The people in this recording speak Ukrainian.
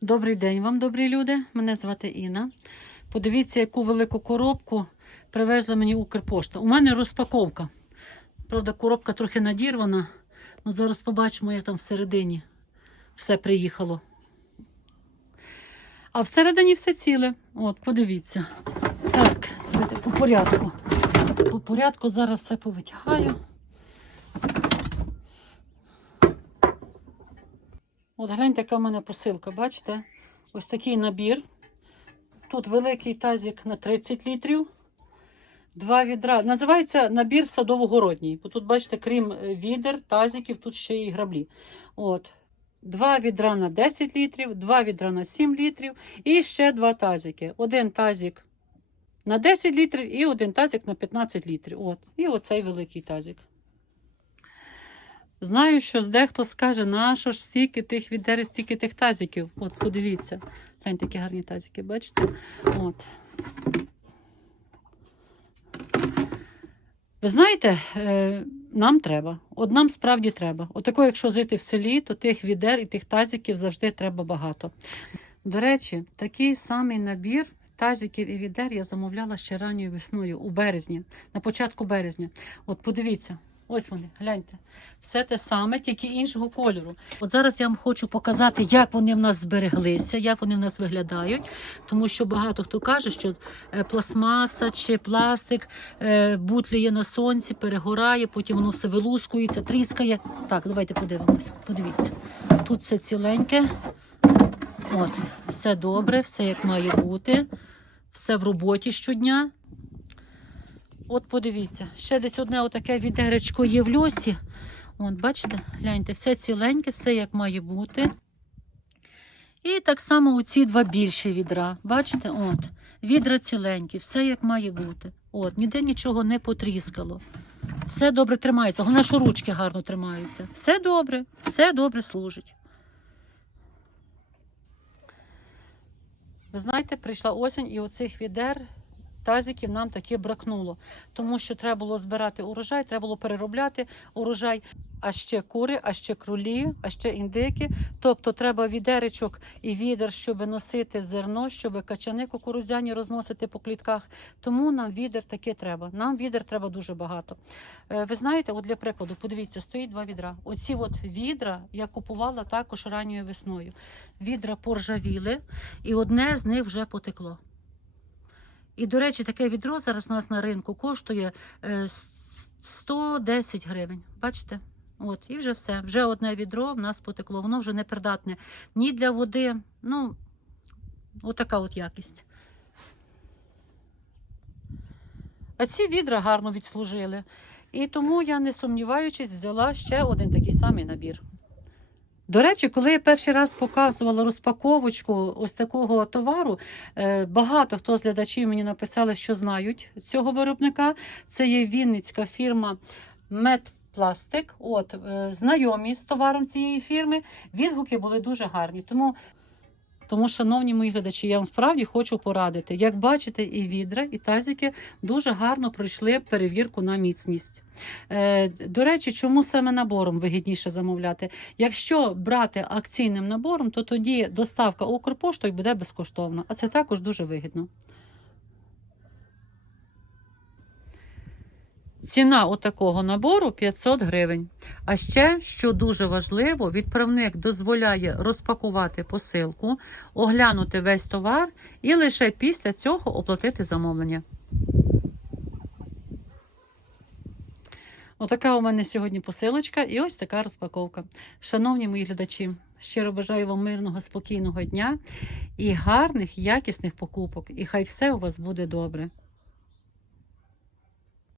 Добрий день вам, добрі люди. Мене звати Інна. Подивіться, яку велику коробку привезла мені Укрпошта. У мене розпаковка. Правда, коробка трохи надірвана. Ну, зараз побачимо, як там всередині все приїхало. А всередині все ціле. От, подивіться. Так, по порядку. По порядку зараз все повитягаю. От гляньте, яка в мене посилка, бачите? Ось такий набір. Тут великий тазик на 30 літрів. Два відра. Називається набір садово-городній. Бо тут, бачите, крім е, відер, тазиків, тут ще і граблі. От. Два відра на 10 літрів, два відра на 7 літрів і ще два тазики. Один тазик на 10 літрів і один тазик на 15 літрів. От. І оцей великий тазик. Знаю, що дехто скаже, на що ж стільки тих відер, стільки тих тазиків. От, подивіться. Гляньте, такі гарні тазики, бачите? От. Ви знаєте, е, нам треба. От нам справді треба. Отако, якщо жити в селі, то тих відер і тих тазиків завжди треба багато. До речі, такий самий набір тазиків і відер я замовляла ще ранньою весною, у березні, на початку березня. От подивіться. Ось вони, гляньте. Все те саме, тільки іншого кольору. От зараз я вам хочу показати, як вони в нас збереглися, як вони в нас виглядають. Тому що багато хто каже, що е, пластмаса чи пластик е, бутлює на сонці, перегорає, потім воно все вилускується, тріскає. Так, давайте подивимось. Подивіться. Тут все ціленьке. От, все добре, все як має бути. Все в роботі щодня. От подивіться, ще десь одне отаке відеречко є в льосі. От, бачите, гляньте, все ціленьке, все як має бути. І так само оці два більші відра. Бачите, от, відра ціленькі, все як має бути. От, ніде нічого не потріскало. Все добре тримається. Головне, що ручки гарно тримаються. Все добре, все добре служить. Ви знаєте, прийшла осінь і оцих відер тазиків нам таки бракнуло, тому що треба було збирати урожай, треба було переробляти урожай, а ще кури, а ще кролі, а ще індики. Тобто треба відеречок і відер, щоб носити зерно, щоб качани кукурудзяні розносити по клітках. Тому нам відер таки треба. Нам відер треба дуже багато. Е, Ви знаєте, от для прикладу, подивіться, стоїть два відра. Оці от відра я купувала також ранньою весною. Відра поржавіли, і одне з них вже потекло. І, до речі, таке відро зараз у нас на ринку коштує е, 110 гривень. Бачите? От, і вже все. Вже одне відро в нас потекло. Воно вже не придатне ні для води. Ну, отака от якість. А ці відра гарно відслужили. І тому я, не сумніваючись, взяла ще один такий самий набір. До речі, коли я перший раз показувала розпаковочку ось такого товару, е, багато хто з глядачів мені написали, що знають цього виробника. Це є вінницька фірма Медпластик. От е, знайомі з товаром цієї фірми. Відгуки були дуже гарні. Тому, тому, шановні мої глядачі, я вам справді хочу порадити. Як бачите, і відра, і тазики дуже гарно пройшли перевірку на міцність. Е, До речі, чому саме набором вигідніше замовляти? Якщо брати акційним набором, то тоді доставка Укрпоштою буде безкоштовна, а це також дуже вигідно. Ціна отакого набору 500 гривень. А ще, що дуже важливо, відправник дозволяє розпакувати посилку, оглянути весь товар і лише після цього оплатити замовлення. Отака у мене сьогодні посилочка і ось така розпаковка. Шановні мої глядачі, щиро бажаю вам мирного, спокійного дня і гарних, якісних покупок. І хай все у вас буде добре.